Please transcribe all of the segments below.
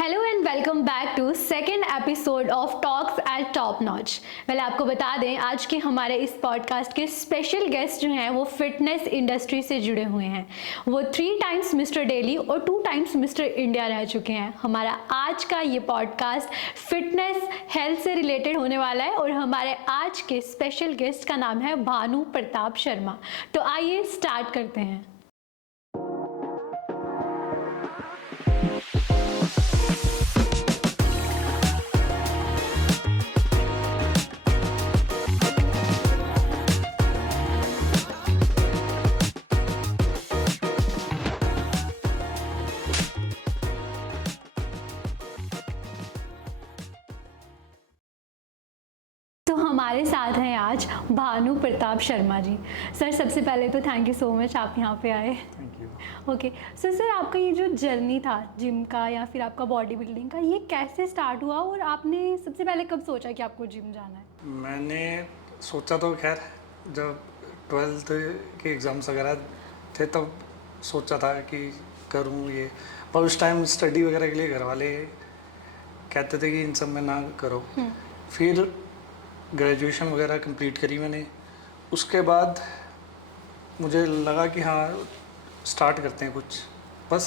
Hello and welcome back to second episode of talks at top notch. पहले आपको बता दें, आज के हमारे इस पॉडकास्ट के स्पेशल गेस्ट जो हैं वो फिटनेस इंडस्ट्री से जुड़े हुए हैं। वो 3 टाइम्स मिस्टर डेली और 2 टाइम्स मिस्टर इंडिया रह चुके हैं। हमारा आज का ये पॉडकास्ट फिटनेस हेल्थ से रिलेटेड होने वाला है और हमारे आज के स्पेशल गेस्ट का नाम है भानु प्रताप शर्मा। तो आइए स्टार्ट करते हैं। तो हमारे साथ हैं आज भानु प्रताप शर्मा जी। सर, सबसे पहले तो थैंक यू सो मच आप यहाँ पे आए। Thank you. ओके सर, आपका ये जो जर्नी था जिम का या फिर आपका बॉडी बिल्डिंग का, ये कैसे स्टार्ट हुआ और आपने सबसे पहले कब सोचा कि आपको जिम जाना है? मैंने सोचा तो खैर जब 12th के एग्ज़ाम्स वगैरह थे तब सोचा था कि करूँ ये, पर उस टाइम स्टडी वगैरह के लिए घर वाले कहते थे कि इन सब में ना करो। फिर ग्रेजुएशन वगैरह कंप्लीट करी मैंने। उसके बाद मुझे लगा कि हाँ स्टार्ट करते हैं कुछ, बस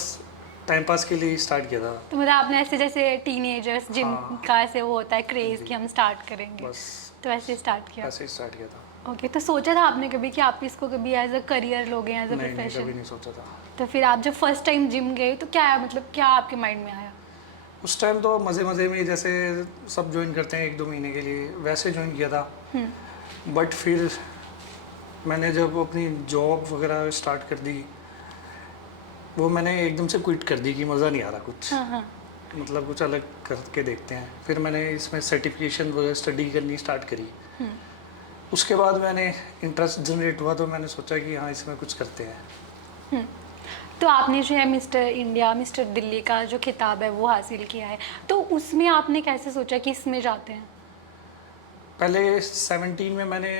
टाइम पास के लिए ही स्टार्ट किया था। तो मतलब आपने ऐसे जैसे टीनेजर्स जिम हाँ। का ऐसे वो होता है क्रेज़ कि हम स्टार्ट करेंगे, बस तो ऐसे स्टार्ट किया? ऐसे ही स्टार्ट किया था। ओके, तो सोचा था आपने कभी कि आप इसको कभी एज अ करियर लोगे, एज अ नहीं, कभी प्रोफेशन? नहीं सोचा था। तो फिर आप जब फर्स्ट टाइम जिम गए तो क्या मतलब क्या आपके माइंड में आया? उस टाइम तो मज़े मज़े में जैसे सब ज्वाइन करते हैं 1-2 महीने के लिए, वैसे ज्वाइन किया था। बट फिर मैंने जब अपनी जॉब वगैरह स्टार्ट कर दी, वो मैंने एकदम से क्विट कर दी कि मज़ा नहीं आ रहा कुछ। हाँ। मतलब कुछ अलग करके देखते हैं। फिर मैंने इसमें सर्टिफिकेशन वगैरह स्टडी करनी स्टार्ट करी। उसके बाद मैंने इंटरेस्ट जनरेट हुआ तो मैंने सोचा कि हाँ इसमें कुछ करते हैं। तो आपने जो है मिस्टर इंडिया, मिस्टर दिल्ली का जो खिताब है वो हासिल किया है, तो उसमें आपने कैसे सोचा कि इसमें जाते हैं? पहले 17 में मैंने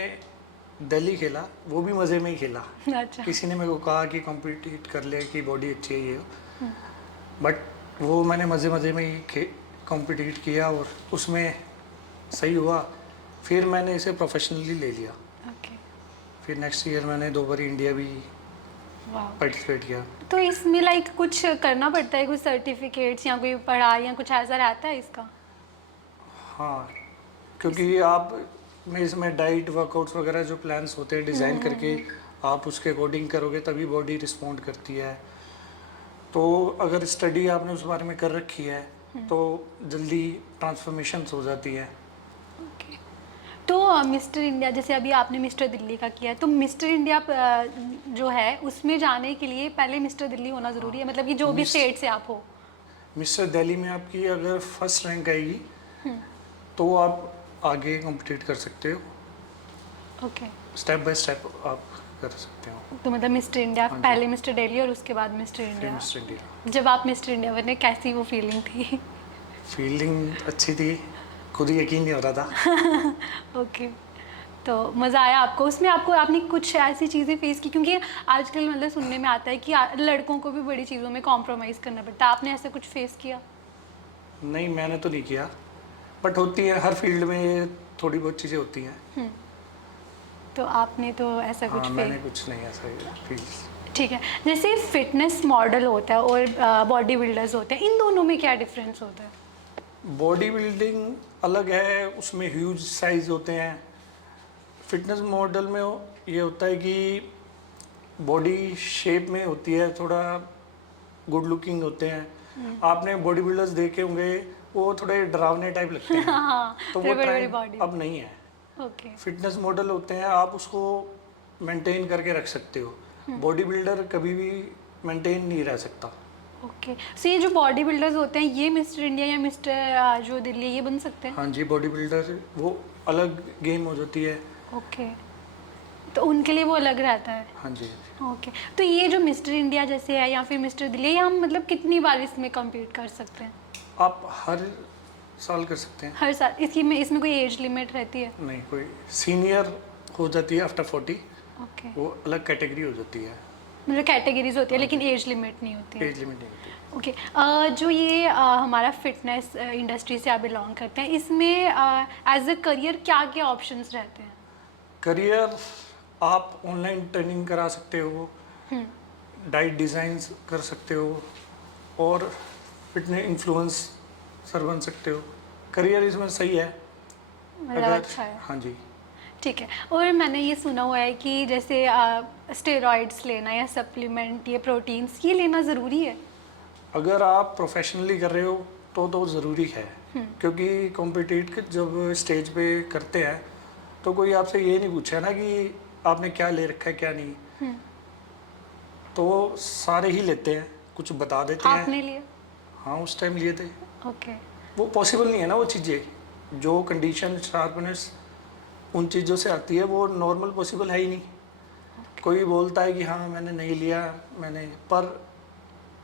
दिल्ली खेला, वो भी मज़े में ही खेला। अच्छा। किसी ने मेरे को कहा कि कॉम्पिटिट कर ले कि बॉडी अच्छी है ये, बट वो मैंने मज़े मज़े में ही कॉम्पिटिट किया और उसमें सही हुआ। फिर मैंने इसे प्रोफेशनली ले लिया। ओके। फिर नेक्स्ट ईयर मैंने 2 बार इंडिया भी वाह। पार्टिसिपेट किया। तो इसमें लाइक कुछ करना पड़ता है, कुछ सर्टिफिकेट्स या कोई पढ़ाई या कुछ ऐसा रहता है इसका? हाँ, क्योंकि आप में इसमें डाइट वर्कआउट्स वगैरह जो प्लान्स होते हैं डिज़ाइन करके आप उसके अकॉर्डिंग करोगे तभी बॉडी रिस्पॉन्ड करती है। तो अगर स्टडी आपने उस बारे में कर रखी है तो जल्दी ट्रांसफॉर्मेशंस हो जाती है। ओके। तो मिस्टर इंडिया, जैसे अभी आपने मिस्टर दिल्ली का किया है, तो मिस्टर इंडिया जो है उसमें जाने के लिए पहले मिस्टर दिल्ली होना ज़रूरी है, मतलब कि जो भी स्टेट से आप हो? मिस्टर दिल्ली में आपकी अगर फर्स्ट रैंक आएगी तो आप आगे कॉम्पिटिट कर सकते हो। ओके। स्टेप बाय स्टेप आप कर सकते हो। तो मतलब मिस्टर इंडिया हाँ जी। पहले मिस्टर दिल्ली और उसके बाद मिस्टर फिर इंडिया। Mister India. जब आप मिस्टर इंडिया बने कैसी वो फीलिंग थी? फीलिंग अच्छी थी, खुद ही यकीन नहीं हो रहा था। ओके। तो मज़ा आया आपको उसमें? आपने कुछ ऐसी चीज़ें फेस की, क्योंकि आजकल मतलब सुनने में आता है कि लड़कों को भी बड़ी चीज़ों में कॉम्प्रोमाइज़ करना पड़ता है, आपने ऐसा कुछ फेस किया? नहीं, मैंने तो नहीं किया, बट होती है हर फील्ड में, ये थोड़ी बहुत चीज़ें होती हैं। तो आपने तो ऐसा कुछ हाँ, फेस? मैंने कुछ नहीं ऐसा फील। ठीक है। जैसे फिटनेस मॉडल होता है और बॉडी बिल्डर्स होते हैं, इन दोनों में क्या डिफरेंस होता है? बॉडी बिल्डिंग अलग है, उसमें ह्यूज साइज होते हैं। फिटनेस मॉडल में ये होता है कि बॉडी शेप में होती है, थोड़ा गुड लुकिंग होते हैं। आपने बॉडी बिल्डर्स देखे होंगे, वो थोड़े डरावने टाइप लगते हैं। हाँ, तो वो बड़ी बड़ी ट्रेंड बॉडी। अब नहीं है। ओके। फिटनेस मॉडल होते हैं, आप उसको मेंटेन करके रख सकते हो। बॉडी बिल्डर कभी भी मेंटेन नहीं रह सकता। ओके, सो ये जो बॉडी बिल्डर्स होते हैं ये मिस्टर इंडिया या मिस्टर जो दिल्ली ये बन सकते हैं? हाँ जी, बॉडी बिल्डर वो अलग गेम हो जाती है। ओके, तो उनके लिए वो अलग रहता है? हाँ जी। ओके। तो ये जो मिस्टर इंडिया जैसे है या फिर मिस्टर दिल्ली, ये हम मतलब कितनी बार इसमें कम्पीट कर सकते हैं? आप हर साल कर सकते हैं। हर साल? इसमें कोई एज लिमिट रहती है? नहीं, कोई सीनियर हो जाती है आफ्टर 40, ओके। वो अलग कैटेगरी हो जाती है। मतलब कैटेगरीज होती है लेकिन एज लिमिट नहीं होती है? एज लिमिट नहीं होती। ओके जो ये हमारा फिटनेस इंडस्ट्री से आप बिलोंग करते हैं, इसमें एज अ करियर क्या क्या ऑप्शंस रहते हैं? करियर आप ऑनलाइन ट्रेनिंग करा सकते हो, डाइट डिज़ाइंस कर सकते हो और फिटनेस इन्फ्लुएंसर बन सकते हो। करियर इसमें सही है मतलब अगर, अच्छा है। हाँ जी। ठीक है। और मैंने ये सुना हुआ है कि जैसे स्टेरॉइड्स लेना या सप्लीमेंट, ये प्रोटीन्स, ये लेना ज़रूरी है? अगर आप प्रोफेशनली कर रहे हो तो ज़रूरी है, क्योंकि कॉम्पिटिट जब स्टेज पे करते हैं तो कोई आपसे ये नहीं पूछा ना कि आपने क्या ले रखा है क्या नहीं, तो वो सारे ही लेते हैं, कुछ बता देते हैं। आपने लिए? हाँ, उस टाइम लिए थे। ओके। वो पॉसिबल नहीं है ना, वो चीज़ें जो कंडीशन शार्पनेस उन चीज़ों से आती है वो नॉर्मल पॉसिबल है ही नहीं। कोई बोलता है कि हाँ मैंने नहीं लिया, मैंने, पर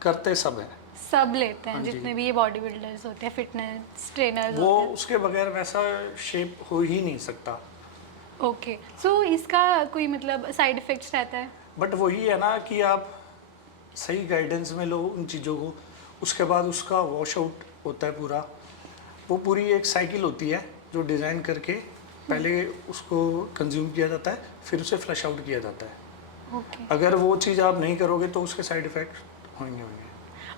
करते सब हैं। सब लेते हैं हाँ जी। जितने भी ये बॉडी बिल्डर्स होते हैं, फिटनेस ट्रेनर्स वो होते उसके बगैर वैसा शेप हो ही नहीं सकता। हैं। ओके, सो इसका कोई मतलब साइड इफेक्ट्स रहता है? बट वही है ना कि आप सही गाइडेंस में लो उन चीज़ों को, उसके बाद उसका वॉश आउट होता है पूरा। वो पूरी एक साइकिल होती है जो डिज़ाइन करके पहले उसको कंज्यूम किया जाता है, फिर उसे फ्लश आउट किया जाता है। ओके। अगर वो चीज़ आप नहीं करोगे तो उसके साइड इफ़ेक्ट होंगे।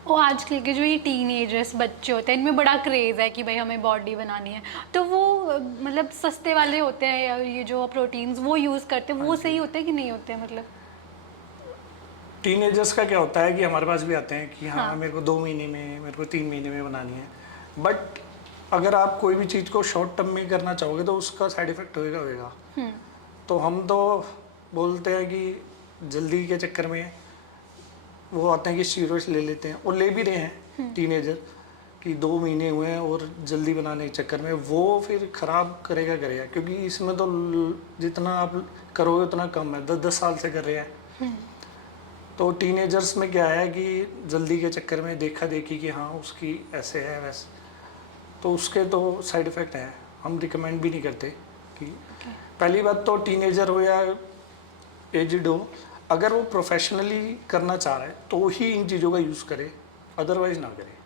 और आजकल के जो ये टीनेजर्स बच्चे होते हैं, इनमें बड़ा क्रेज़ है कि भाई हमें बॉडी बनानी है, तो वो मतलब सस्ते वाले होते हैं या ये जो प्रोटीन्स वो यूज़ करते हैं, वो सही होते हैं कि नहीं होते हैं मतलब? टीनेजर्स का क्या होता है कि हमारे पास भी आते हैं कि हाँ, हाँ। मेरे को 2 महीने में, मेरे को 3 महीने में बनानी है। बट अगर आप कोई भी चीज़ को शॉर्ट टर्म में करना चाहोगे तो उसका साइड इफ़ेक्ट होएगा। तो हम तो बोलते हैं कि जल्दी के चक्कर में वो आते हैं कि स्टीरॉइड्स ले लेते हैं, और ले भी रहे हैं टीनेजर कि 2 महीने हुए हैं और जल्दी बनाने के चक्कर में। वो फिर ख़राब करेगा, क्योंकि इसमें तो जितना आप करोगे उतना कम है। 10-10 साल से कर रहे हैं। तो टीनेजर्स में क्या है कि जल्दी के चक्कर में देखा देखी कि हाँ उसकी ऐसे है वैसे, तो उसके तो साइड इफ़ेक्ट हैं। हम रिकमेंड भी नहीं करते कि पहली बात तो टीनेजर हो या एजड हो, अगर वो प्रोफेशनली करना चाह रहा है तो ही इन चीज़ों का यूज़ करे, अदरवाइज ना करे।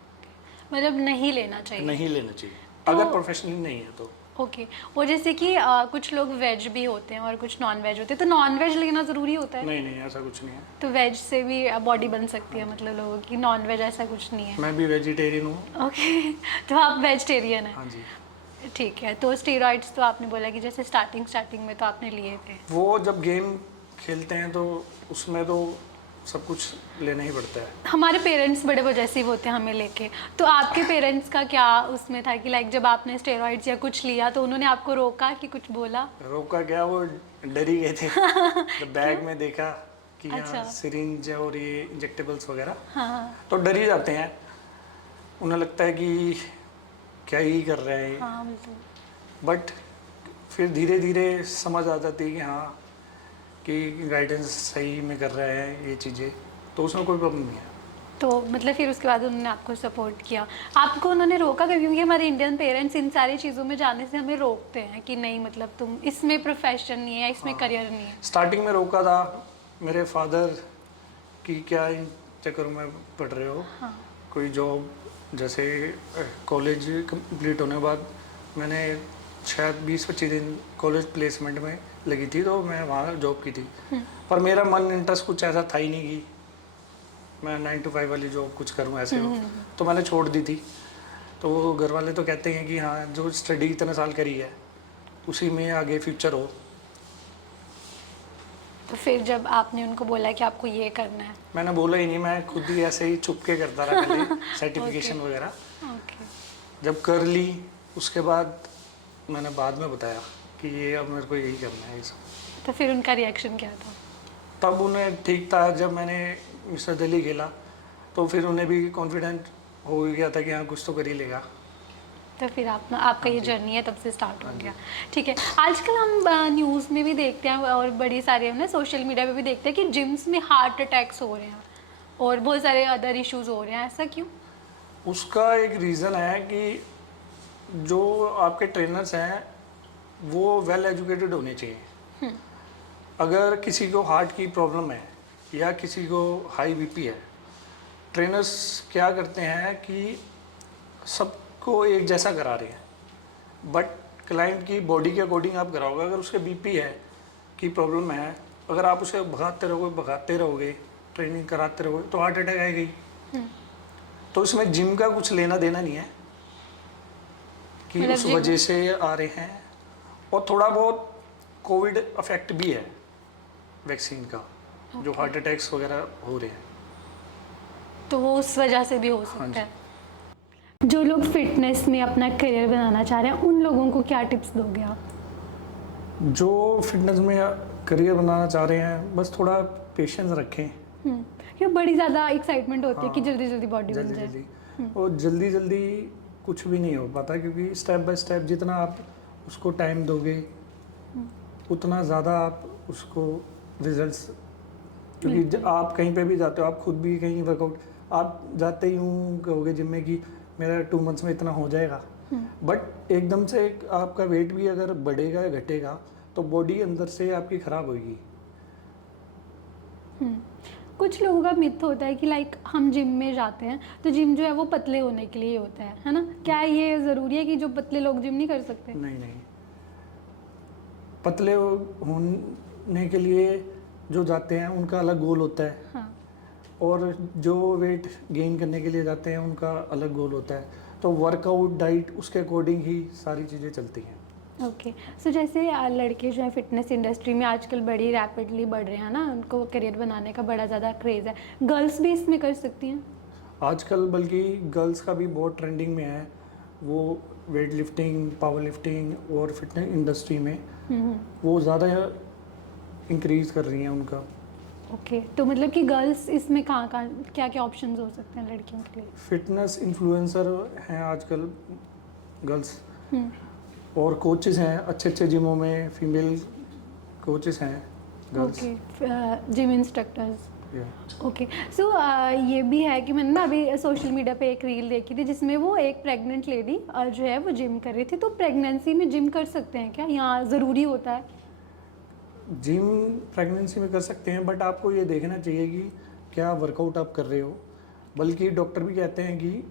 मतलब नहीं लेना चाहिए? नहीं लेना चाहिए तो अगर प्रोफेशनली नहीं है तो। ओके। और जैसे कि कुछ लोग वेज भी होते हैं और कुछ नॉन वेज होते हैं, तो नॉन वेज लेना ज़रूरी होता है? नहीं नहीं, ऐसा कुछ नहीं है। तो वेज से भी बॉडी बन सकती है मतलब लोगों की, नॉन वेज ऐसा कुछ नहीं है? मैं भी वेजिटेरियन हूँ। ओके। तो आप वेजिटेरियन हैं? हाँ जी। ठीक है। तो स्टेरॉइड्स तो आपने बोला कि जैसे स्टार्टिंग में तो आपने लिए थे। वो जब गेम खेलते हैं तो उसमें तो सब कुछ लेना ही पड़ता है। हमारे पेरेंट्स बड़े पॉजेसिव होते हैं हमें लेके, तो आपके पेरेंट्स का क्या उसमें था कि लाइक जब आपने स्टेरॉइड्स या कुछ लिया तो उन्होंने आपको रोका कि कुछ बोला? रोका क्या, वो डर ही गए थे जब बैग में देखा कि अच्छा। यहाँ सिरिंज और ये इंजेक्टेबल्स वगैरह, हाँ तो डर ही जाते हैं। उन्हें लगता है कि क्या ही कर रहे हैं। हाँ बिल्कुल। बट फिर धीरे धीरे समझ आ जाती है कि हाँ कि गाइडेंस सही में कर रहे हैं ये चीज़ें, तो उसमें कोई प्रॉब्लम नहीं है। तो मतलब फिर उसके बाद उन्होंने आपको सपोर्ट किया? आपको उन्होंने रोका कभी? क्योंकि हमारे इंडियन पेरेंट्स इन सारी चीज़ों में जाने से हमें रोकते हैं कि नहीं मतलब तुम इसमें प्रोफेशन नहीं है, इसमें करियर नहीं है। स्टार्टिंग में रोका था मेरे फादर कि क्या इन चक्करों में पढ़ रहे हो, हाँ। कोई जॉब, जैसे कॉलेज कंप्लीट होने के बाद मैंने शायद 20-25 दिन कॉलेज प्लेसमेंट में लगी थी, तो मैं वहाँ जॉब की थी। पर मेरा मन इंटरेस्ट कुछ ऐसा था ही नहीं कि मैं 9 to 5 वाली जॉब कुछ करूँ ऐसे हो, तो मैंने छोड़ दी थी। तो वो घर वाले तो कहते हैं कि हाँ जो स्टडी इतने साल करी है उसी में आगे फ्यूचर हो। तो फिर जब आपने उनको बोला कि आपको ये करना है? मैंने बोला ही नहीं, मैं खुद ही ऐसे ही छुप के करता रहा पहले सर्टिफिकेशन वगैरह। ओके। जब कर ली उसके बाद मैंने बाद में बताया कि ये अब मेरे को यही करना है ये सब। तो फिर उनका रिएक्शन क्या था? तब उन्हें ठीक था, जब मैंने मिस्टर दिल्ली खेला तो फिर उन्हें भी कॉन्फिडेंट हो गया था कि हाँ कुछ तो कर ही लेगा। तो फिर आपका ये जर्नी है तब से स्टार्ट हो गया। ठीक है। आजकल हम न्यूज़ में भी देखते हैं और बड़ी सारे हम ना सोशल मीडिया पे भी देखते हैं कि जिम्स में हार्ट अटैक्स हो रहे हैं और बहुत सारे अदर इश्यूज हो रहे हैं, ऐसा क्यों? उसका एक रीज़न है कि जो आपके ट्रेनर्स हैं वो वेल एजुकेटेड होने चाहिए। अगर किसी को हार्ट की प्रॉब्लम है या किसी को हाई बीपी है ट्रेनर्स क्या करते हैं कि सबको एक जैसा करा रहे हैं, बट क्लाइंट की बॉडी के अकॉर्डिंग आप कराओगे। अगर उसके बीपी है की प्रॉब्लम है, अगर आप उसे भगाते रहोगे ट्रेनिंग कराते रहोगे तो हार्ट अटैक आएगी। तो इसमें जिम का कुछ लेना देना नहीं है कि मतलब उस वजह से आ रहे हैं। और थोड़ा बहुत कोविड अफेक्ट भी है वैक्सीन का, जो हार्ट अटैक्स वगैरह हो रहे हैं। तो वो उस वजह से भी हो हाँ सकता है। जो लोग फिटनेस में अपना करियर बनाना चाह रहे हैं उन लोगों को क्या टिप्स दोगे आप? जो फिटनेस में करियर बनाना चाह रहे हैं बस थोड़ा पेशेंस रखें। क्यों बड़ी ज़्यादा एक्साइटमेंट होती है कि हाँ, जल्दी जल्दी बॉडी बन जाए। जल्दी और जल्दी कुछ भी नहीं हो पाता, क्योंकि स्टेप बाय स्टेप जितना आप उसको टाइम दोगे उतना ज़्यादा आप उसको रिजल्ट्स, क्योंकि आप कहीं पे भी जाते हो, आप खुद भी कहीं वर्कआउट आप जाते ही हूँ कहोगे जिम में कि मेरा 2 मंथ्स में इतना हो जाएगा, बट एकदम से आपका वेट भी अगर बढ़ेगा या घटेगा तो बॉडी अंदर से आपकी ख़राब होगी। कुछ लोगों का मिथ होता है कि लाइक हम जिम में जाते हैं तो जिम जो है वो पतले होने के लिए होता है ना? क्या ये ज़रूरी है कि जो पतले लोग जिम नहीं कर सकते? नहीं, पतले होने के लिए जो जाते हैं उनका अलग गोल होता है। हाँ। और जो वेट गेन करने के लिए जाते हैं उनका अलग गोल होता है। तो वर्कआउट डाइट उसके अकॉर्डिंग ही सारी चीज़ें चलती हैं। ओके, सो जैसे लड़के जो है फिटनेस इंडस्ट्री में आजकल बड़ी रैपिडली बढ़ रहे हैं ना, उनको करियर बनाने का बड़ा ज़्यादा क्रेज़ है। गर्ल्स भी इसमें कर सकती हैं? आजकल बल्कि गर्ल्स का भी बहुत ट्रेंडिंग में है, वो वेट लिफ्टिंग, पावर लिफ्टिंग और फिटनेस इंडस्ट्री में वो ज़्यादा इंक्रीज कर रही हैं उनका। ओके, तो मतलब कि गर्ल्स इसमें कहाँ क्या क्या ऑप्शंस हो सकते हैं लड़कियों के लिए? फिटनेस इन्फ्लुएंसर हैं आजकल गर्ल्स, और कोचेस हैं अच्छे जिमों में, फीमेल कोचेस हैं girls. Okay, gym instructors. Okay, so ये भी है कि मैंने ना अभी सोशल मीडिया पे एक रील देखी थी जिसमें वो एक प्रेग्नेंट लेडी जो है वो जिम कर रही थी। तो प्रेगनेंसी में जिम कर सकते हैं क्या, यहाँ ज़रूरी होता है? जिम प्रेगनेंसी में कर सकते हैं, बट आपको ये देखना चाहिए कि क्या वर्कआउट आप कर रहे हो। बल्कि डॉक्टर भी कहते हैं कि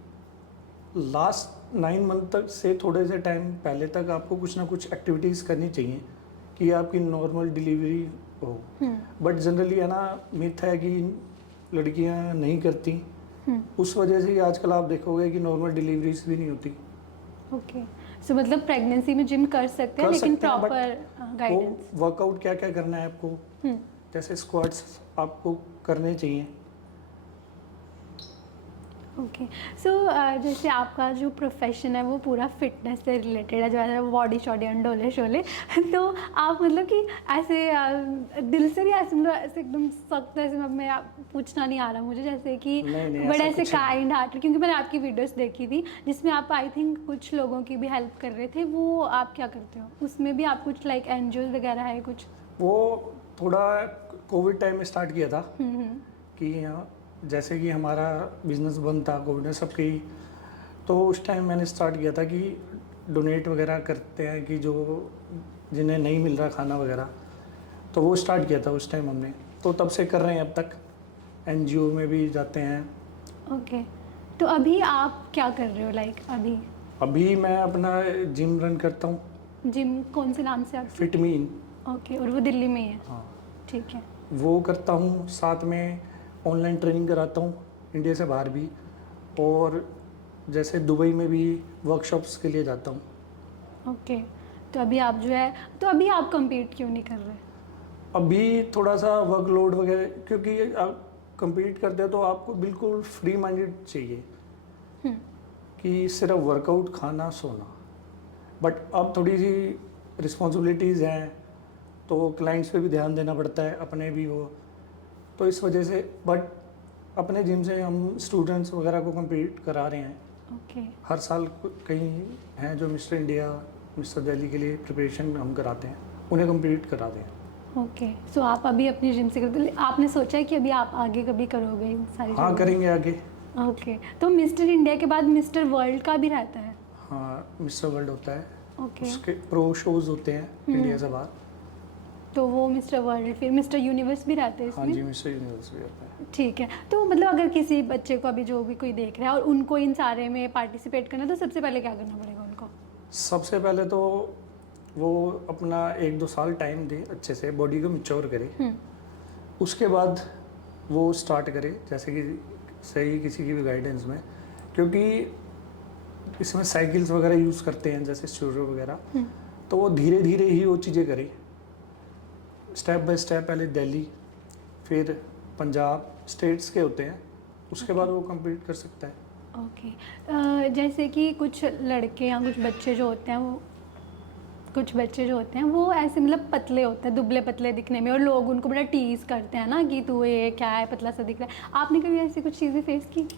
लास्ट 9 मंथ तक से थोड़े से टाइम पहले तक आपको कुछ ना कुछ एक्टिविटीज़ करनी चाहिए कि आपकी नॉर्मल डिलीवरी हो। बट जनरली है ना, मिथ है कि लड़कियां नहीं करती, उस वजह से ही आजकल आप देखोगे कि नॉर्मल डिलीवरीज भी नहीं होती। ओके, सो मतलब प्रेगनेंसी में जिम कर सकते हैं लेकिन प्रॉपर गाइडेंस। वर्कआउट क्या क्या करना है आपको, जैसे स्क्वाट्स आपको करने चाहिए। ओके, सो जैसे आपका जो प्रोफेशन है वो पूरा फिटनेस से रिलेटेड है, जो है बॉडी शॉडी अंडोले शोले तो आप मतलब कि ऐसे दिल से भी ऐसे मतलब ऐसे एकदम सख्त ऐसे मैं पूछना नहीं आ रहा मुझे, जैसे कि बड़े ऐसे काइंड हार्टेड, क्योंकि मैंने आपकी वीडियोस देखी थी जिसमें आप आई थिंक कुछ लोगों की भी हेल्प कर रहे थे। वो आप क्या करते हो उसमें भी? आप कुछ लाइक एनजीओ वगैरह है कुछ? वो थोड़ा कोविड टाइम में स्टार्ट किया था कि जैसे कि हमारा बिजनेस बंद था कोविड में सबकी, तो उस टाइम मैंने स्टार्ट किया था कि डोनेट वगैरह करते हैं कि जो जिन्हें नहीं मिल रहा खाना वगैरह, तो वो स्टार्ट किया था उस टाइम हमने। तो तब से कर रहे हैं अब तक, एनजीओ में भी जाते हैं। ओके, तो अभी आप क्या कर रहे हो लाइक अभी मैं अपना जिम रन करता हूँ। जिम कौन से नाम से आप? फिट मी इन। ओके, और वो दिल्ली में ही है? हाँ, ठीक है। वो करता हूँ, साथ में ऑनलाइन ट्रेनिंग कराता हूँ इंडिया से बाहर भी, और जैसे दुबई में भी वर्कशॉप्स के लिए जाता हूँ। ओके, तो अभी आप जो है, तो अभी आप compete क्यों नहीं कर रहे? अभी थोड़ा सा वर्कलोड वगैरह, क्योंकि आप compete करते हो तो आपको बिल्कुल फ्री माइंडेड चाहिए कि सिर्फ वर्कआउट, खाना, सोना। बट अब थोड़ी सी रिस्पॉन्सिबिलिटीज़ हैं तो क्लाइंट्स पे भी ध्यान देना पड़ता है, अपने भी हो, तो इस वजह से। बट अपने जिम से हम स्टूडेंट्स वगैरह को compete करा रहे हैं। ओके, हर साल कई हैं जो मिस्टर इंडिया, मिस्टर दिल्ली के लिए प्रिपरेशन हम कराते हैं, उन्हें compete कराते हैं। ओके, सो आप अभी अपनी जिम से करते, आपने सोचा है कि अभी आप आगे कभी करोगे इन सारी हाँ, चीज़ें? करेंगे आगे। ओके, तो मिस्टर इंडिया के बाद मिस्टर वर्ल्ड का भी रहता है? हाँ, मिस्टर वर्ल्ड होता है, ओके, उसके प्रो शोज होते हैं इंडिया से बाहर। तो वो मिस्टर वर्ल्ड, फिर मिस्टर यूनिवर्स भी रहते हैं हाँ इसमें? जी, मिस्टर यूनिवर्स भी होता है। ठीक है, तो मतलब अगर किसी बच्चे को अभी जो भी कोई देख रहा है और उनको इन सारे में पार्टिसिपेट करना है, तो सबसे पहले क्या करना पड़ेगा उनको? सबसे पहले तो वो अपना 1-2 साल टाइम दे, अच्छे से बॉडी को मिच्योर करे, उसके बाद वो स्टार्ट करे, जैसे कि सही किसी की भी गाइडेंस में, क्योंकि इसमें साइकिल्स वगैरह यूज़ करते हैं जैसे स्टूडियो वगैरह, तो वो धीरे धीरे ही वो चीज़ें करे, स्टेप बाय स्टेप, पहले दिल्ली फिर पंजाब, स्टेट्स के होते हैं, उसके बाद वो कंप्लीट कर सकता है। ओके, जैसे कि कुछ लड़के या कुछ बच्चे जो होते हैं वो ऐसे मतलब पतले होते हैं, दुबले पतले दिखने में, और लोग उनको बड़ा टीज करते हैं ना कि तू ये क्या है, पतला सा दिख रहा है। आपने कभी ऐसी कुछ चीज़ें फेस की?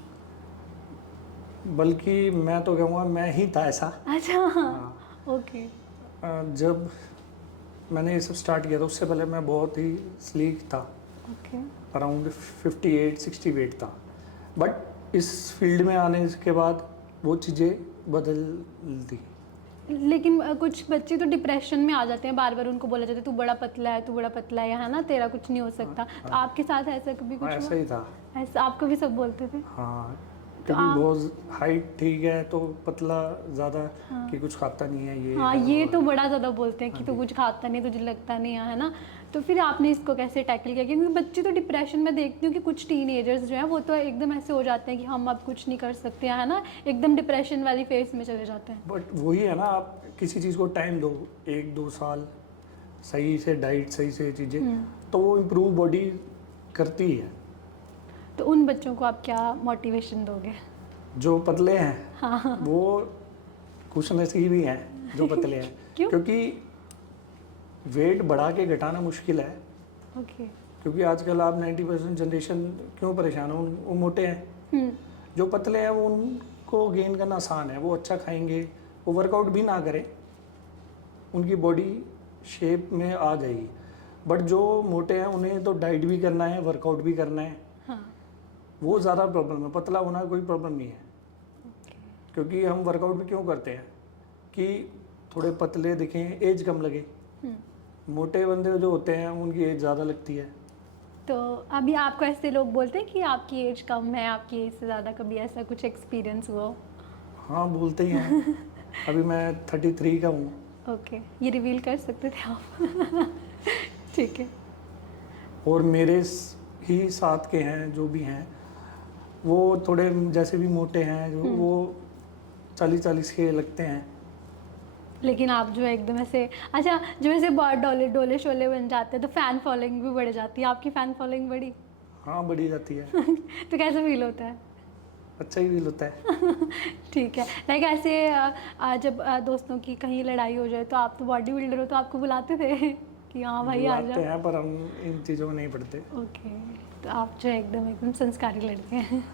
बल्कि मैं तो कहूँगा मैं ही था ऐसा। अच्छा, हाँ। ओके। जब मैंने ये सब स्टार्ट किया था, उससे पहले मैं बहुत ही स्लीक था, ओके। अराउंड 58-60 वेट था, बट इस फील्ड में आने के बाद वो चीज़ें बदल दी। लेकिन कुछ बच्चे तो डिप्रेशन में आ जाते हैं, बार बार उनको बोला जाता है तू बड़ा पतला है, तू बड़ा पतला है ना, तेरा कुछ नहीं हो सकता। तो आपके साथ ऐसा कभी कुछ ऐसा हुआ? ही था। ऐसा आपको भी सब बोलते थे? हाँ, तो क्योंकि आप, बहुत हाइट ठीक है तो पतला ज़्यादा, हाँ, कि कुछ खाता नहीं है ये हाँ, है, ये वो तो है। बड़ा ज़्यादा बोलते हैं कि हाँ तू जी। कुछ खाता नहीं, तुझे लगता नहीं है ना। तो फिर आपने इसको कैसे टैकल किया? क्योंकि बच्चे तो डिप्रेशन में, देखती हूँ कि कुछ टीनेजर्स जो हैं वो तो एकदम ऐसे हो जाते हैं कि हम अब कुछ नहीं कर सकते है ना, एकदम डिप्रेशन वाली फेज में चले जाते हैं। बट वही है ना, आप किसी चीज़ को टाइम दो, 1-2 साल सही से डाइट, सही से चीज़ें, तो वो इम्प्रूव बॉडी करती है। तो उन बच्चों को आप क्या मोटिवेशन दोगे? जो पतले हैं, हाँ। वो खुश नसीब ही हैं जो पतले हैं। क्यों? क्योंकि वेट बढ़ा के घटाना मुश्किल है, ओके। क्योंकि आजकल आप 90% जनरेशन क्यों परेशान हो, वो मोटे हैं। जो पतले हैं वो उनको गेन करना आसान है, वो अच्छा खाएंगे, वो वर्कआउट भी ना करें, उनकी बॉडी शेप में आ जाएगी। बट जो मोटे हैं उन्हें तो डाइट भी करना है, वर्कआउट भी करना है, हाँ। वो ज़्यादा प्रॉब्लम है। पतला होना कोई प्रॉब्लम नहीं है, क्योंकि हम वर्कआउट भी क्यों करते हैं कि थोड़े पतले दिखें, एज कम लगे। मोटे बंदे जो होते हैं उनकी एज ज़्यादा लगती है। तो अभी आपको ऐसे लोग बोलते हैं कि आपकी एज कम है, आपकी एज से ज़्यादा, कभी ऐसा कुछ एक्सपीरियंस हुआ हो? हाँ, बोलते ही हैं। अभी मैं 33 का हूँ। ओके, ये रिवील कर सकते थे आप? ठीक है। और मेरे ही साथ के हैं जो भी हैं, वो थोड़े जैसे भी मोटे हैं, जो वो 40-40 के लगते हैं। लेकिन आप जो है एकदम ऐसे, अच्छा, जो ऐसे बहुत डोले शोले बन जाते हैं तो फ़ैन फॉलोइंग भी बढ़ जाती है। आपकी फ़ैन फॉलोइंग बढ़ी? हाँ, बढ़ी जाती है। तो कैसा फील होता है? अच्छा ही फील होता है। ठीक है। लाइक ऐसे जब दोस्तों की कहीं लड़ाई हो जाए तो आप तो बॉडी बिल्डर हो, तो आपको बुलाते थे कि हाँ भाई आ बुलाते जा? हैं, पर हम इन चीज़ों में नहीं पड़ते। ओके, तो आप जो है एकदम एकदम संस्कारी लड़के हैं।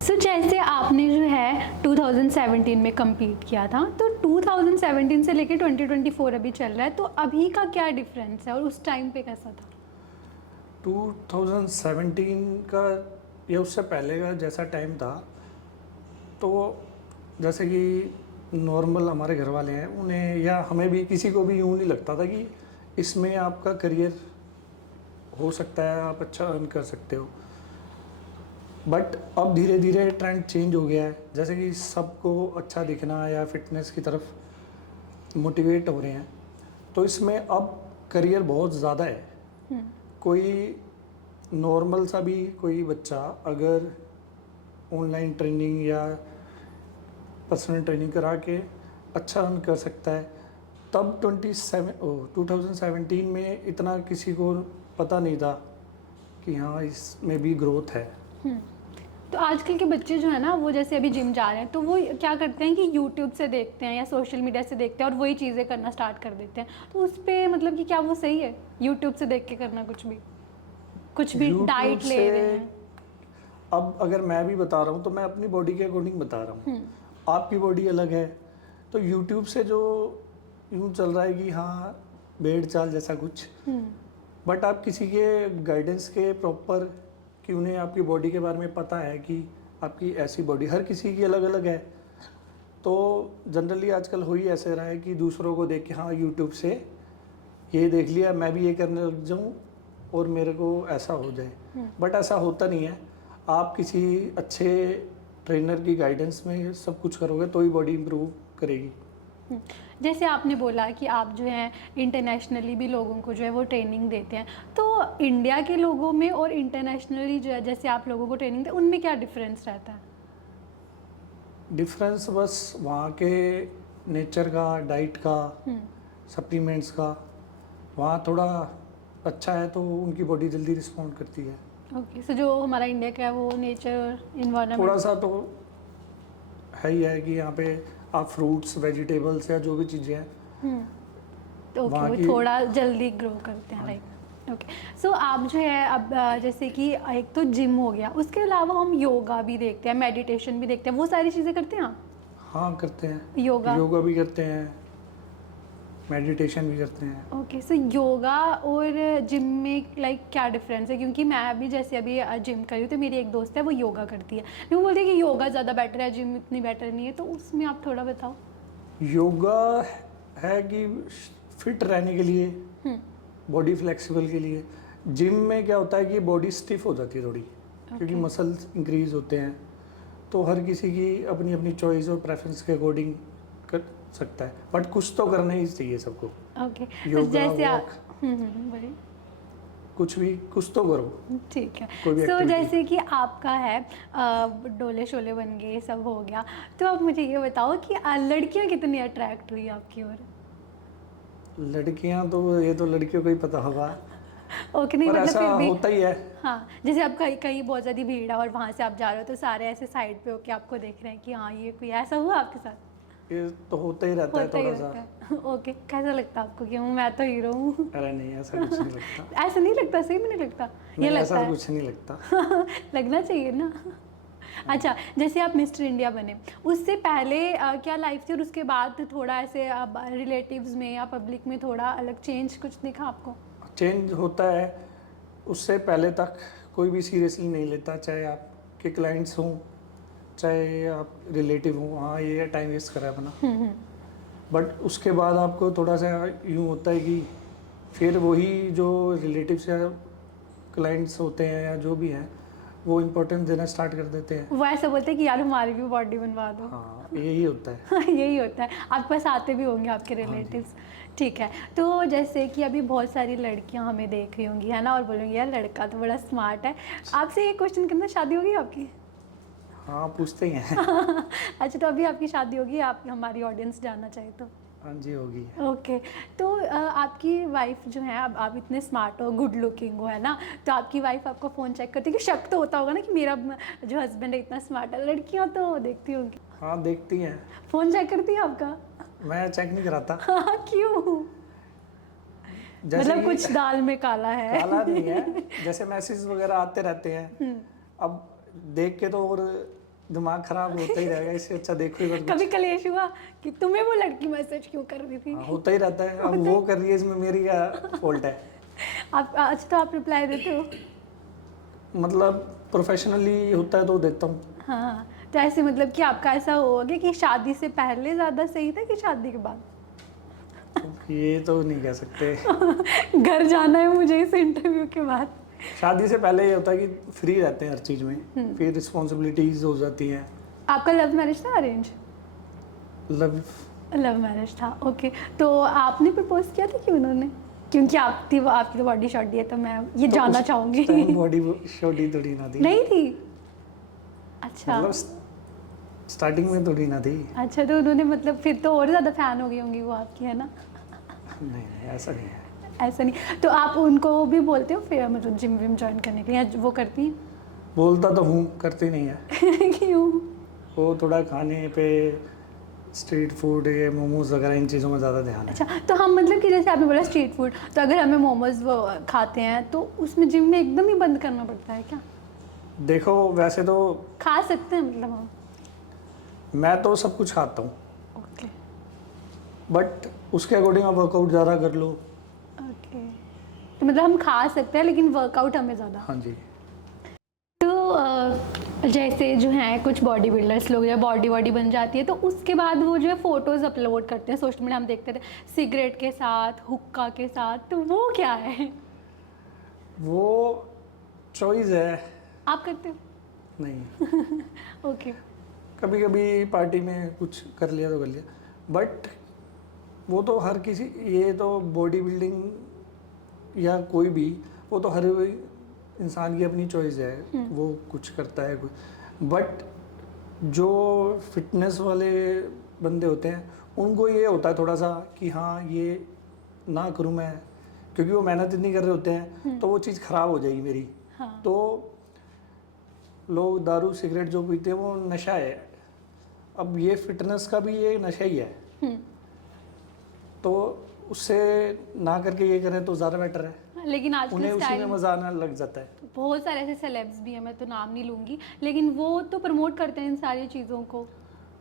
सो जैसे आपने जो है 2017 में compete किया था, तो 2017 से लेके 2024 अभी चल रहा है, तो अभी का क्या डिफरेंस है और उस टाइम पे कैसा था? 2017 का या उससे पहले का जैसा टाइम था, तो जैसे कि नॉर्मल हमारे घर वाले हैं, उन्हें या हमें भी, किसी को भी यूँ नहीं लगता था कि इसमें आपका करियर हो सकता है, आप अच्छा अर्न कर सकते हो। बट अब धीरे धीरे ट्रेंड चेंज हो गया है, जैसे कि सबको अच्छा दिखना या फिटनेस की तरफ मोटिवेट हो रहे हैं, तो इसमें अब करियर बहुत ज़्यादा है। कोई नॉर्मल सा भी कोई बच्चा अगर ऑनलाइन ट्रेनिंग या पर्सनल ट्रेनिंग करा के अच्छा अर्न कर सकता है। तब 2017 में इतना किसी को पता नहीं था कि हाँ इसमें भी ग्रोथ है। तो आजकल के बच्चे जो है ना, वो जैसे अभी जिम जा रहे हैं तो वो क्या करते हैं कि यूट्यूब से देखते हैं या सोशल मीडिया से देखते हैं और वही चीज़ें करना स्टार्ट कर देते हैं। तो उस पर मतलब कि क्या वो सही है, यूट्यूब से देख के करना कुछ भी YouTube डाइट ले से रहे हैं? अब अगर मैं भी बता रहा हूँ तो मैं अपनी बॉडी के अकॉर्डिंग बता रहा हूँ, आपकी बॉडी अलग है। तो यूट्यूब से जो यूँ चल रहा है कि हाँ भेड़ चाल जैसा कुछ, बट आप किसी के गाइडेंस के प्रॉपर, कि उन्हें आपकी बॉडी के बारे में पता है कि आपकी ऐसी बॉडी, हर किसी की अलग अलग है। तो जनरली आजकल हो ही ऐसे रहा है कि दूसरों को देख के हाँ यूट्यूब से ये देख लिया, मैं भी ये करने लग जाऊँ, और मेरे को ऐसा हो जाए, बट ऐसा होता नहीं है। आप किसी अच्छे ट्रेनर की गाइडेंस में सब कुछ करोगे तो ही बॉडी इम्प्रूव करेगी। जैसे आपने बोला कि आप जो है इंटरनेशनली भी लोगों को जो है वो ट्रेनिंग देते हैं, तो इंडिया के लोगों में और इंटरनेशनली जो है जैसे आप लोगों को ट्रेनिंग देते हैं उनमें क्या डिफरेंस रहता है? डिफरेंस बस वहाँ के नेचर का, डाइट का, सप्लीमेंट्स का, वहाँ थोड़ा अच्छा है तो उनकी बॉडी जल्दी रिस्पॉन्ड करती है। ओके, सो जो हमारा इंडिया का है वो नेचर थोड़ा इन्वायरमेंट सा तो है ही है कि यहाँ पे आप फ्रूट्स, वेजिटेबल्स या जो भी चीज़ें हैं ओके वहाँ वो की- थोड़ा जल्दी ग्रो करते हैं, राइट। ओके, सो आप जो है अब जैसे कि एक तो जिम हो गया, उसके अलावा हम योगा भी देखते हैं, मेडिटेशन भी देखते हैं, वो सारी चीज़ें करते हैं आप? हाँ करते हैं, योगा योगा भी करते हैं, मेडिटेशन भी करते हैं। ओके, सो योगा और जिम में लाइक क्या डिफरेंस है? क्योंकि मैं अभी जैसे अभी जिम कर रही हूँ तो मेरी एक दोस्त है वो योगा करती है, लेकिन वो बोलती है कि योगा ज़्यादा बेटर है, जिम इतनी बेटर नहीं है, तो उसमें आप थोड़ा बताओ। योगा है कि फिट रहने के लिए, बॉडी फ्लेक्सिबल के लिए। जिम में क्या होता है कि बॉडी स्टिफ हो जाती है थोड़ी, क्योंकि मसल्स इंक्रीज होते हैं। तो हर किसी की अपनी अपनी चॉइस और प्रेफरेंस के अकॉर्डिंग कर सकता है, बट कुछ तो करना ही चाहिए सबको। ओके, योगा, जैसे आप walk, बोलिए। कुछ भी कुछ तो करो। ठीक है, कोई भी सो activity। जैसे कि आपका है डोले शोले बन गए, सब हो गया, तो आप मुझे ये बताओ कि लड़कियां कितनी अट्रैक्ट हुई आपकी ओर? लड़कियां तो ये तो लड़कियों को ही पता होगा, ओके, नहीं पर मतलब ऐसा फिर भी होता ही है। हाँ, जैसे आप कहीं कहीं बहुत ज़्यादा भीड़ है और वहाँ से आप जा रहे हो तो सारे ऐसे साइड पे होके आपको देख रहे हैं कि हाँ ये कोई, ऐसा हुआ आपके साथ? ये तो होता ही रहता है होता ही थोड़ा रहता सा। है। ओके, कैसा लगता है आपको कि मैं तो हीरो हूँ? अरे नहीं, ऐसा कुछ नहीं लगता। ऐसा नहीं लगता, सही में नहीं लगता? ये नहीं, लगता ऐसा है कुछ नहीं लगता। लगना चाहिए ना। अच्छा, जैसे आप मिस्टर इंडिया बने, उससे पहले क्या लाइफ थी और उसके बाद थोड़ा ऐसे रिलेटिव्स में या पब्लिक में थोड़ा अलग चेंज कुछ दिखा आपको? चेंज होता है। उससे पहले तक कोई भी सीरियसली नहीं लेता, चाहे आपके क्लाइंट्स हों, चाहे आप रिलेटिव हों। हाँ, ये टाइम वेस्ट करा है अपना। बट उसके बाद आपको थोड़ा सा यूँ होता है कि फिर वही जो रिलेटिव्स या क्लाइंट्स होते हैं या जो भी हैं, वो इम्पोर्टेंस देना स्टार्ट कर देते हैं। वो ऐसा बोलते हैं कि यार हमारी भी बॉडी बनवा दो। हाँ, यही होता है। यही होता है, आपके पास आते भी होंगे आपके रिलेटिव्स। ठीक है, तो जैसे कि अभी बहुत सारी लड़कियां हमें देख रही होंगी, है ना, और बोलेंगी यार लड़का तो बड़ा स्मार्ट है। आपसे ये क्वेश्चन करना, शादी होगी आपकी? हाँ, पूछते ही हैं। अच्छा, तो अभी आपकी शादी होगी, आप हमारी ऑडियंस जानना चाहे तो? हाँ जी, होगी। ओके, तो आपकी वाइफ जो है, अब आप इतने स्मार्ट हो, गुड लुकिंग हो, है ना, तो आपकी वाइफ आपका फ़ोन चेक करती है कि शक तो होता होगा ना कि मेरा जो हस्बैंड है इतना स्मार्ट है? लड़कियां तो देखती होंगी। हाँ, देखती हैं। फ़ोन चेक करती है आपका? मैं चेक नहीं कराता। हाँ, क्यों? जैसे मतलब कि कुछ दाल में काला है? काला नहीं है, जैसे मैसेज वगैरह आते रहते हैं, अब देख के तो और दिमाग खराब होता ही रहेगा। इससे अच्छा देखो ही मत कुछ। कभी कलेश हुआ कि तुम्हें वो लड़की मैसेज क्यों कर रही थी? हाँ, होता ही रहता है। अब वो कर रही है, इसमें मेरी क्या फॉल्ट है? आप आज तो आप रिप्लाई देते हो? मतलब प्रोफेशनली होता है तो देता हूँ। हाँ, तो ऐसे मतलब कि आपका ऐसा होगा कि शादी से पहले ज़्यादा सही था कि शादी के बाद? ये तो नहीं कह सकते। घर जाना है मुझे इस इंटरव्यू के बाद। शादी से पहले ये होता है कि फ्री रहते हैं हर चीज़ में, फिर रिस्पॉन्सिबिलिटीज हो जाती हैं। आपका लव मैरिज था अरेंज? लव लव मैरिज था, ओके। तो आपने प्रपोज किया था कि उन्होंने? क्योंकि आपकी तो बॉडी शॉडी है, तो मैं ये जानना चाहूँगी। बॉडी शॉडी थोड़ी ना थी। नहीं थी? अच्छा मतलब स्टार्टिंग में थोड़ी ना थी। अच्छा, तो उन्होंने मतलब फिर तो और ज़्यादा फैन हो गई होंगी वो आपकी, है ना? नहीं, ऐसा नहीं है। ऐसा नहीं, तो आप उनको भी बोलते हो फिर मतलब जिम विम ज्वाइन करने के लिए, या वो करती हैं? बोलता तो हूँ, करती नहीं है। क्यों? वो थोड़ा खाने पे, स्ट्रीट फूड, ये मोमोज वगैरह, इन चीज़ों में ज़्यादा ध्यान है। अच्छा, तो हम मतलब कि जैसे आपने बोला स्ट्रीट फूड, तो अगर हमें मोमोज वो खाते हैं तो उसमें जिम में एकदम ही बंद करना पड़ता है क्या? देखो, वैसे तो खा सकते हैं मतलब हम? मैं तो सब कुछ खाता हूँ, ओके बट उसके अकॉर्डिंग आप वर्कआउट ज़्यादा कर लो। ओके, तो मतलब हम खा सकते हैं लेकिन वर्कआउट हमें ज़्यादा। हाँ जी। तो जैसे जो हैं कुछ बॉडी बिल्डर्स लोग या बॉडी बन जाती है तो उसके बाद वो जो है फ़ोटोज़ अपलोड करते हैं सोशल मीडिया, हम देखते थे सिगरेट के साथ, हुक्का के साथ, तो वो क्या है? वो चॉइस है। आप करते हो? नहीं, ओके। कभी कभी पार्टी में कुछ कर लिया तो कर लिया, बट वो तो हर किसी, ये तो बॉडी बिल्डिंग या कोई भी, वो तो हर इंसान की अपनी चॉइस है, वो कुछ करता है कोई। बट जो फिटनेस वाले बंदे होते हैं उनको ये होता है थोड़ा सा कि हाँ ये ना करूँ मैं, क्योंकि वो मेहनत इतनी कर रहे होते हैं तो वो चीज़ ख़राब हो जाएगी मेरी। हाँ। तो लोग दारू सिगरेट जो पीते हैं वो नशा है, अब ये फिटनेस का भी ये नशा ही है, तो उससे ना करके ये करें तो ज़्यादा बेटर है। लेकिन आजकल उन्हें उसी में स्टाइल, मज़ा आना लग जाता है। बहुत सारे ऐसे सेलेब्स भी हैं, मैं तो नाम नहीं लूँगी, लेकिन वो तो प्रमोट करते हैं इन सारी चीज़ों को।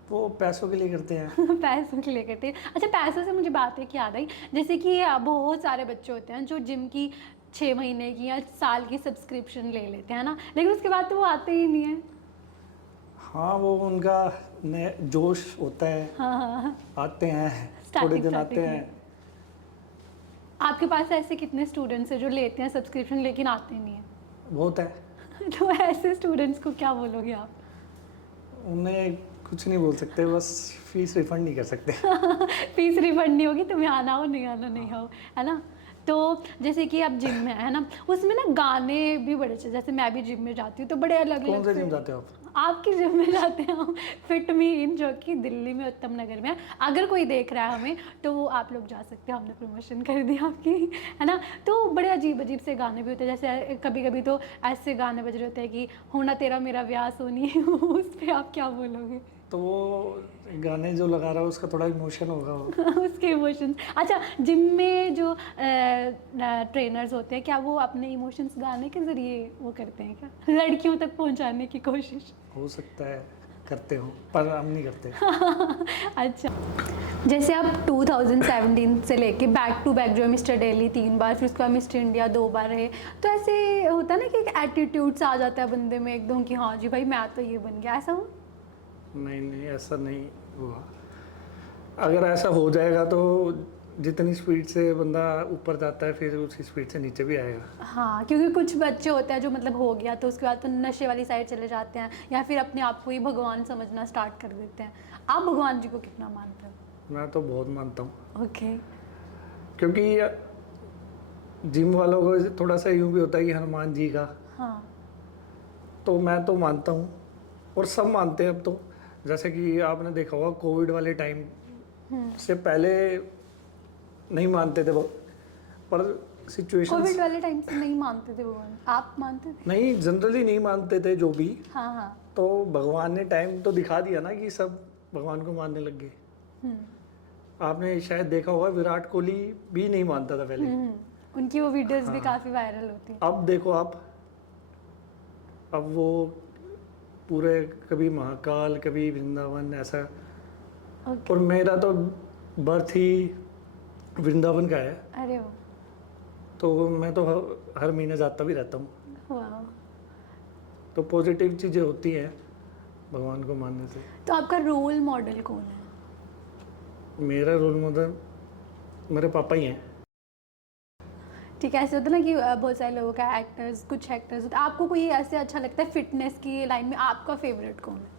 वो पैसों के लिए करते हैं। पैसों के लिए करते हैं। अच्छा, पैसों से मुझे बात एक याद आई, जैसे कि बहुत सारे बच्चे होते हैं जो जिम की 6 महीने की या साल की सब्सक्रिप्शन ले लेते हैं ना, लेकिन उसके बाद तो वो आते ही नहीं है। हाँ, वो उनका जोश होता है। हाँ। आते हैं, थोड़े Starting दिन आते में। हैं। आपके पास ऐसे कितने स्टूडेंट्स हैं जो लेते हैं सब्सक्रिप्शन लेकिन आते नहीं है? बहुत है। तो ऐसे स्टूडेंट्स को क्या बोलोगे आप? उन्हें कुछ नहीं बोल सकते, बस फीस रिफंड नहीं कर सकते। फीस रिफंड नहीं होगी, तुम्हें आना हो नहीं आना नहीं हो, है ना। तो जैसे कि आप जिम में है ना, उसमें ना गाने भी बड़े अच्छे, जैसे मैं भी जिम में जाती हूँ तो बड़े अलग कौन अलग से जिम जाते हो आप? आपकी जिम में जाते हैं हम, फिट मी इन, जो कि दिल्ली में उत्तम नगर में है। अगर कोई देख रहा है हमें तो वो आप लोग जा सकते हो, हमने प्रमोशन कर दी आपकी, है ना। तो बड़े अजीब अजीब से गाने भी होते हैं, जैसे कभी कभी तो ऐसे गाने बज रहे होते हैं कि होना तेरा मेरा ब्याह सोनी, उस पर आप क्या बोलोगे? तो वो गाने जो लगा रहा है उसका थोड़ा इमोशन होगा वो। उसके इमोशंस। अच्छा, जिम में जो ट्रेनर्स होते हैं, क्या वो अपने इमोशंस गाने के ज़रिए वो करते हैं क्या, लड़कियों तक पहुंचाने की कोशिश? हो सकता है करते हो, पर हम नहीं करते। अच्छा, जैसे आप 2017 से लेके बैक टू बैक जो है मिस्टर दिल्ली 3 बार, फिर उसके बाद मिस्टर इंडिया 2 बार रहे, तो ऐसे होता है ना कि एक एटीट्यूड सा आ जाता है बंदे में एकदम कि हाँ जी भाई मैं तो ये बन गया, ऐसा हो? नहीं, ऐसा नहीं हुआ। अगर ऐसा हो जाएगा तो जितनी स्पीड से बंदा ऊपर जाता है फिर उसी स्पीड से नीचे भी आएगा। हाँ, क्योंकि कुछ बच्चे होते हैं जो मतलब हो गया तो उसके बाद तो नशे वाली साइड चले जाते हैं, या फिर अपने आप को ही भगवान समझना स्टार्ट कर देते हैं। आप भगवान जी को कितना मानते हो? मैं तो बहुत मानता हूँ। ओके। क्योंकि जिम वालों को थोड़ा सा यूँ भी होता है कि हनुमान जी का, हाँ। तो मैं तो मानता हूँ और सब मानते हैं अब तो। जैसे कि आपने देखा होगा कोविड वाले टाइम से पहले नहीं मानते थे वो, पर सिचुएशन कोविड वाले टाइम से नहीं मानते थे भगवान, आप मानते थे? नहीं, जनरली नहीं मानते थे जो भी। हाँ हाँ। तो भगवान ने टाइम तो दिखा दिया ना कि सब भगवान को मानने लग गए। आपने शायद देखा होगा विराट कोहली भी नहीं मानता था पहले। उनकी वो वीडियोस भी काफी वायरल होती है। अब देखो आप, अब वो पूरे कभी महाकाल कभी वृंदावन ऐसा। ओके। और मेरा तो बर्थ ही वृंदावन का है, अरे वाह। तो मैं तो हर महीने जाता भी रहता हूँ। वाह। तो पॉजिटिव चीज़ें होती हैं भगवान को मानने से। तो आपका रोल मॉडल कौन है? मेरा रोल मॉडल मेरे पापा ही हैं। ठीक है, ऐसे होता है ना कि बहुत सारे लोगों का एक्टर्स, कुछ एक्टर्स होते हैं, आपको कोई ऐसे अच्छा लगता है फिटनेस की लाइन में, आपका फेवरेट कौन है?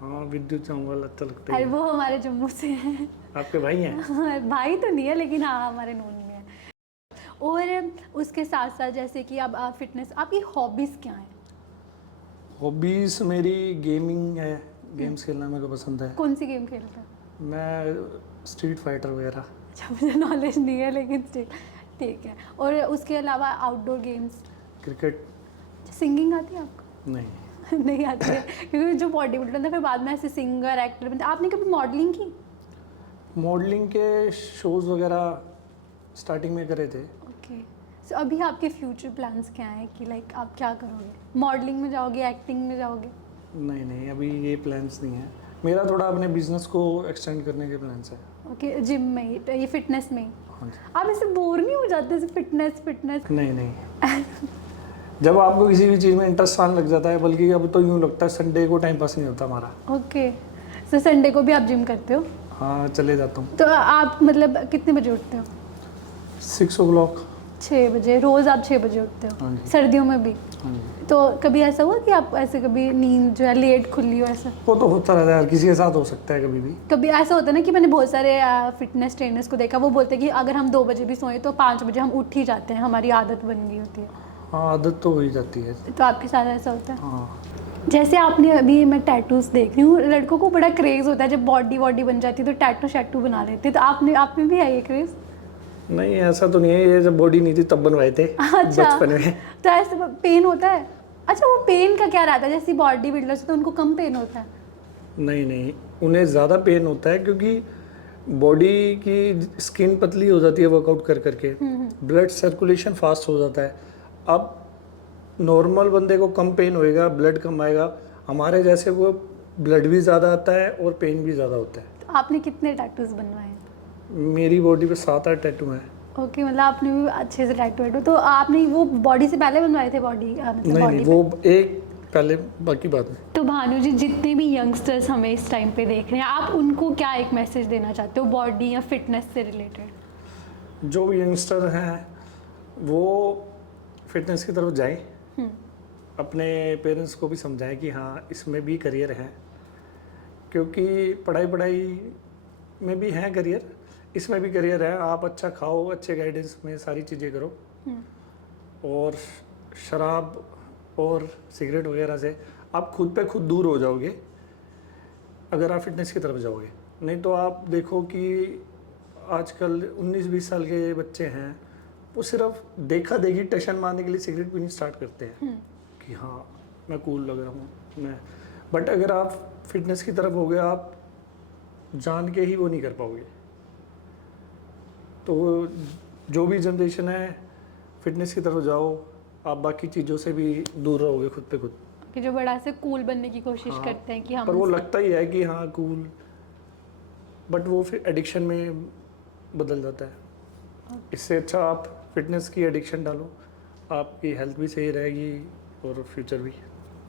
हाँ, विद्युत चौहान अच्छा लगता अरे है। वो हमारे जम्मू से हैं। आपके भाई हैं? भाई तो नहीं है लेकिन हाँ हमारे नोन में है। और उसके साथ साथ जैसे कि अब फिटनेस, आपकी हॉबीज़ क्या हैं? हॉबीज़ मेरी गेमिंग है, गेम्स खेलना मेरे को पसंद है। कौन सी गेम खेलते हैं? मैं स्ट्रीट फाइटर वगैरह। अच्छा, मुझे नॉलेज नहीं है लेकिन ठीक है। और उसके अलावा आउटडोर गेम्स? क्रिकेट। सिंगिंग आती है आपको? नहीं। नहीं आती है, क्योंकि जो बॉडी बिल्डर था फिर बाद में ऐसे सिंगर एक्टर बनते। आपने कभी मॉडलिंग की? मॉडलिंग के शोज़ वगैरह स्टार्टिंग में करे थे। ओके। सो अभी आपके फ्यूचर प्लान्स क्या हैं कि लाइक आप क्या करोगे? मॉडलिंग में जाओगे, एक्टिंग में जाओगे? नहीं, अभी ये प्लान्स नहीं है मेरा। थोड़ा अपने बिजनेस को एक्सटेंड करने के प्लान्स है। ओके, जिम में ही, तो ये फिटनेस में ही? हाँ जी। आप इससे बोर नहीं हो जाते ऐसे फिटनेस? नहीं। जब आपको किसी भी चीज़ में इंटरेस्ट आने लग जाता है, बल्कि अब तो यूँ लगता है संडे को टाइम पास नहीं होता हमारा। ओके। सो संडे को भी आप जिम करते हो? हाँ, चले जाता हूँ। तो आप मतलब कितने बजे उठते हो? 6 o'clock। 6 बजे रोज़ आप 6 बजे उठते हो? हाँ जी। सर्दियों में भी? हाँ जी। तो कभी ऐसा हुआ कि आप ऐसे कभी नींद जो है लेट खुली हो ऐसा? वो तो होता रहता है यार, किसी के साथ हो सकता है कभी भी। कभी ऐसा होता है ना कि मैंने बहुत सारे फिटनेस ट्रेनर्स को देखा, वो बोलते हैं कि अगर हम 2 बजे भी सोए तो 5 बजे हम उठ ही जाते हैं, हमारी आदत बन गई होती है। हाँ, आदत तो हो ही जाती है। तो आपके साथ ऐसा होता है? हाँ। जैसे आपने अभी, मैं टैटूज देख रही हूँ, लड़कों को बड़ा क्रेज़ होता है जब बॉडी वॉडी बन जाती है तो टैटू शैटू बना लेते हैं, तो आप में भी है ये क्रेज़? नहीं, ऐसा तो नहीं है, ये जब बॉडी नहीं थी तब बनवाए थे अच्छा, बचपन में। तो ऐसे पेन होता है? अच्छा, वो पेन का क्या रहता है? जैसे बॉडी बिल्डर्स तो उनको कम पेन होता है? नहीं, उन्हें ज़्यादा पेन होता है क्योंकि बॉडी की स्किन पतली हो जाती है वर्कआउट कर करके, ब्लड सर्कुलेशन फास्ट हो जाता है। अब नॉर्मल बंदे को कम पेन होएगा, ब्लड कम आएगा, हमारे जैसे को ब्लड भी ज़्यादा आता है और पेन भी ज़्यादा होता है। तो आपने कितने टैटूज बनवाए हैं? मेरी बॉडी पे 7-8 टैटू हैं। ओके, मतलब आपने भी अच्छे से टैटू, तो आपने वो बॉडी से पहले बनवाए थे बॉडी, मतलब नहीं, बॉडी वो एक पहले, बाकी बाद में। तो भानु जी, जितने भी यंगस्टर्स हमें इस टाइम पे देख रहे हैं, आप उनको क्या एक मैसेज देना चाहते हो बॉडी या फिटनेस से रिलेटेड? जो भी यंगस्टर हैं वो फिटनेस की तरफ जाएं, अपने पेरेंट्स को भी समझाएं कि हाँ इसमें भी करियर है, क्योंकि पढ़ाई में भी है करियर, इसमें भी करियर है। आप अच्छा खाओ, अच्छे गाइडेंस में सारी चीज़ें करो, और शराब और सिगरेट वगैरह से आप खुद पे खुद दूर हो जाओगे अगर आप फिटनेस की तरफ जाओगे। नहीं तो आप देखो कि आजकल 19-20 साल के बच्चे हैं, वो सिर्फ देखा देखी टशन मारने के लिए सिगरेट पीनी स्टार्ट करते हैं कि हाँ मैं कूल लग रहा हूँ मैं, बट अगर आप फिटनेस की तरफ हो गए, आप जान के ही वो नहीं कर पाओगे। तो जो भी जनरेशन है, फिटनेस की तरफ जाओ, आप बाकी चीज़ों से भी दूर रहोगे खुद पे खुद। कि जो बड़ा से कूल बनने की कोशिश करते हैं कि हम, पर वो लगता ही है कि हाँ कूल, बट वो फिर एडिक्शन में बदल जाता है। इससे अच्छा आप फिटनेस की एडिक्शन डालो, आपकी हेल्थ भी सही रहेगी और फ्यूचर भी।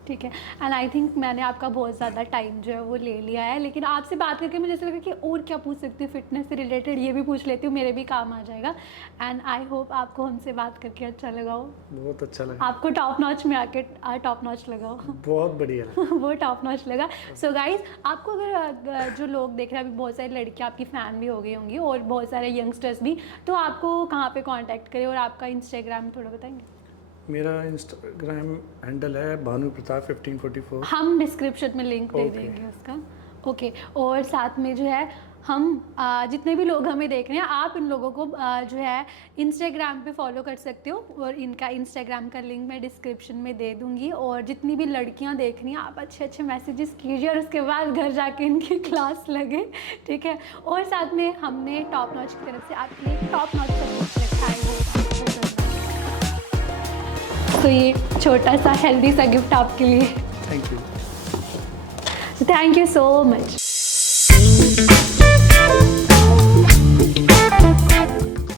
ठीक है। एंड आई थिंक मैंने आपका बहुत ज़्यादा टाइम जो है वो ले लिया है, लेकिन आपसे बात करके मुझे ऐसा लगा कि और क्या पूछ सकती हूँ फिटनेस से रिलेटेड, ये भी पूछ लेती हूँ, मेरे भी काम आ जाएगा। एंड आई होप आपको हमसे बात करके अच्छा लगा हो। बहुत अच्छा लगा। आपको टॉप नॉच में आके टॉप नॉच लगा हो। बहुत बढ़िया। वो टॉप नॉच लगा। सो गाइज, आपको अगर जो लोग देख रहे हैं, अभी बहुत सारी लड़कियाँ आपकी फ़ैन भी हो गई होंगी और बहुत सारे यंगस्टर्स भी, तो आपको कहाँ पे कांटेक्ट करें, और आपका इंस्टाग्राम थोड़ा बताएंगे? मेरा इंस्टाग्राम हैंडल है भानु प्रताप 1544। हम डिस्क्रिप्शन में लिंक दे Okay. देंगे उसका। ओके, और साथ में जो है हम जितने भी लोग हमें देख रहे हैं, आप इन लोगों को जो है इंस्टाग्राम पे फॉलो कर सकते हो, और इनका इंस्टाग्राम का लिंक मैं डिस्क्रिप्शन में दे दूंगी। और जितनी भी लड़कियां देख रही हैं, आप अच्छे अच्छे मैसेजेस कीजिए और उसके बाद घर जाके इनकी क्लास लगे, ठीक है। और साथ में हमने टॉप नॉच की तरफ से आपके लिए टॉप नॉच का कुछ रखा है, तो ये छोटा सा हेल्दी सा गिफ्ट आपके लिए। Thank you. Thank you so much.